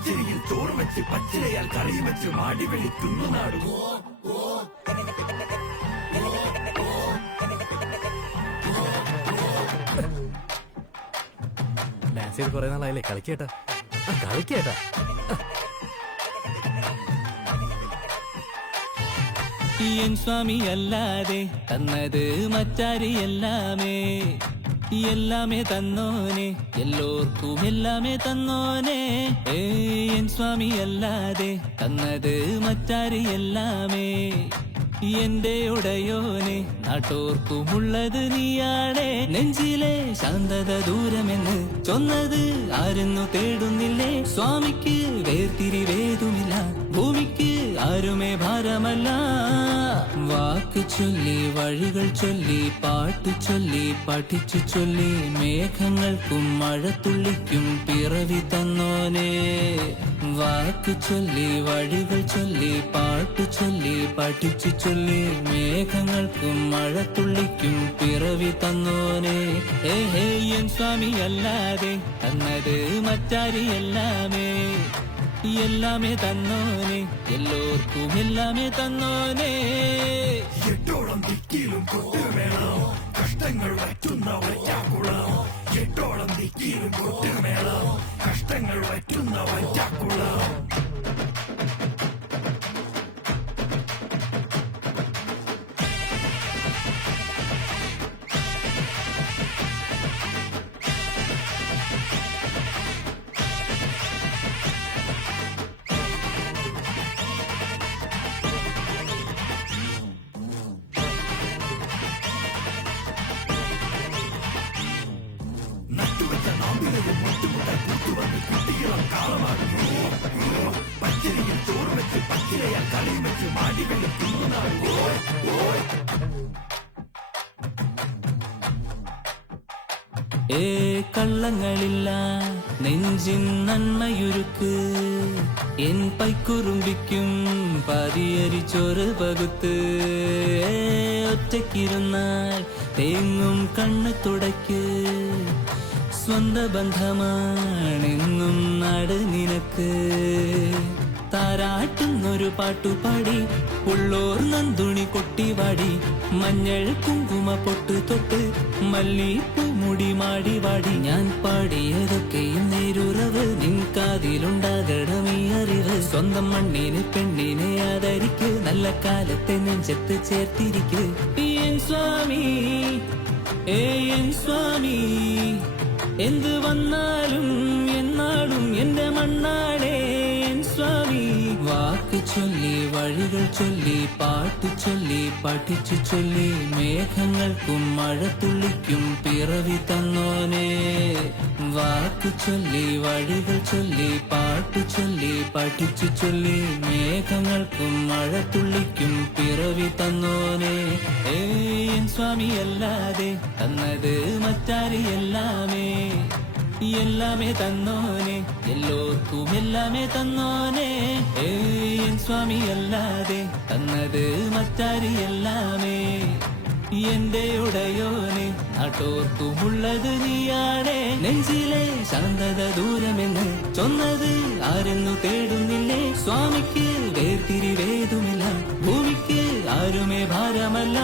പച്ചരിയിൽ ചോറ് വെച്ച് പച്ചിലയാൽ കറിയും വെച്ച് മാടി വെളിക്കുന്നു നാടു. ഡാൻസ് ചെയ്ത് കുറെ നാളായില്ലേ, കളിക്കേട്ടാ കളിക്കേട്ടാ. എൻ സ്വാമി അല്ലാതെ തന്നത് മറ്റാരിയെല്ലാമേ, എല്ലാമേ തന്നോനെ, എല്ലോർക്കും എല്ലാമേ തന്നോനെ. എൻ സ്വാമി അല്ലാതെ തന്നത് മറ്റാരിയെല്ലാമേ, എന്റെ ഉടയോനെ, നാട്ടോർക്കുമുള്ളത് നീയാണേ. നെഞ്ചിലെ ശാന്തത ദൂരമെന്ന് ചൊന്നത് ആരെന്നു തേടുന്നില്ലേ? സ്വാമിക്ക് വേർതിരിവേതുമില്ല, ഭൂമിക്ക് ആരുമേ ഭാരമല്ല. വാക്ക് ചൊല്ലി വഴികൾ ചൊല്ലി പാട്ടു ചൊല്ലി പഠിച്ചു ചൊല്ലി മേഘങ്ങൾക്കും മഴത്തുള്ളിക്കും പിറവി തന്നോനെ. വാക്ക് ചൊല്ലി വഴികൾ ചൊല്ലി പാട്ടു ചൊല്ലി പഠിച്ചു ചൊല്ലി മേഘങ്ങൾക്കും മഴത്തുള്ളിക്കും പിറവി തന്നോനെ. ഏഹേ എൻ സ്വാമി അല്ലാതെ തന്നത് മറ്റാരിയെല്ലാമേ, എല്ലാമേ തന്നോനെ, എല്ലോർക്കും എല്ലാമേ തന്നോനെ. എട്ടോളം ദിക്കിലും കൊട്ടുമേളം കഷ്ടങ്ങൾ വറ്റുന്ന വറ്റാക്കുളം. എട്ടോളം ദിക്കിലും കൊട്ടുമേളം കഷ്ടങ്ങൾ വറ്റുന്ന വറ്റാക്കുളം. നട്ടുവെച്ച നാമ്പിലയും മുട്ടുമുട്ടായി പൂത്തുവന്ന് കുട്ടികളും കാലമാകുന്നു. പച്ചരിയിൽ ചോറ് വെച്ച് പച്ചിലയാൽ കറിയും വെച്ച് മാടി വെളിക്കുന്നു നാടു. കള്ളങ്ങളില്ല നെഞ്ചിൻ നന്മയുരുക്ക്, എൻ പൈക്കുറുമ്പിക്കും പതിയരിച്ചോറ് പകുത്ത്. ഒറ്റയ്ക്കിരുന്നാൽ തേങ്ങും കണ്ണ് തുടയ്ക്ക്, സ്വന്ത ബന്ധമാണെന്നും നാട് നിനക്ക്. താരാട്ടുന്നൊരു പാട്ടുപാടി ഉള്ളോർ നന്ദുണി കൊട്ടിവാടി, മഞ്ഞൾ കുങ്കുമ പൊട്ട് തൊട്ട് മല്ലിപ്പൂ മുടി മാടി വാടി. ഞാൻ പാടിയതൊക്കെയും നേരുറവ്, നിൻകാതിലുണ്ടാകണമീ അറിവ്. സ്വന്തം മണ്ണിന് പെണ്ണിനെ ആദരിക്ക്, നല്ല കാലത്തെ നെഞ്ചത്ത് ചേർത്തിരിക്ക്. എൻ സ്വാമി എൻ സ്വാമി, എന്ത് വന്നാലും എന്നാളും എന്റെ മണ്ണാടേ എൻ സ്വാമി. വാക്ക് ചൊല്ലി വഴികൾ ചൊല്ലി പാട്ടു ചൊല്ലി പഠിച്ചു ചൊല്ലി മേഘങ്ങൾക്കും മഴത്തുള്ളിക്കും പിറവി തന്നോനെ. വാക്ക് ചൊല്ലി വഴികൾ ചൊല്ലി പാട്ടു ചൊല്ലി പഠിച്ചു ചൊല്ലി മേഘങ്ങൾക്കും മഴത്തുള്ളിക്കും പിറവി തന്നോനെ. എൻ സ്വാമി അല്ലാതെ തന്നത് മറ്റാരിയെല്ലാമേ, എല്ലാമേ തന്നോനെ, എല്ലോർക്കും എല്ലാമേ തന്നോനെ. എൻ സ്വാമി അല്ലാതെ തന്നത് മറ്റാരിയെല്ലാമേ, എന്റെ ഉടയോനെ, നാട്ടോർക്കുമുള്ളത് നീയാണേ. നെഞ്ചിലെ ശാന്തത ദൂരമെന്ന് ചൊന്നത് ആരെന്നു തേടുന്നില്ലേ? സ്വാമിക്ക് വേർതിരിവേതുമില്ല, ഭൂമിക്ക് ആരുമേ ഭാരമല്ല.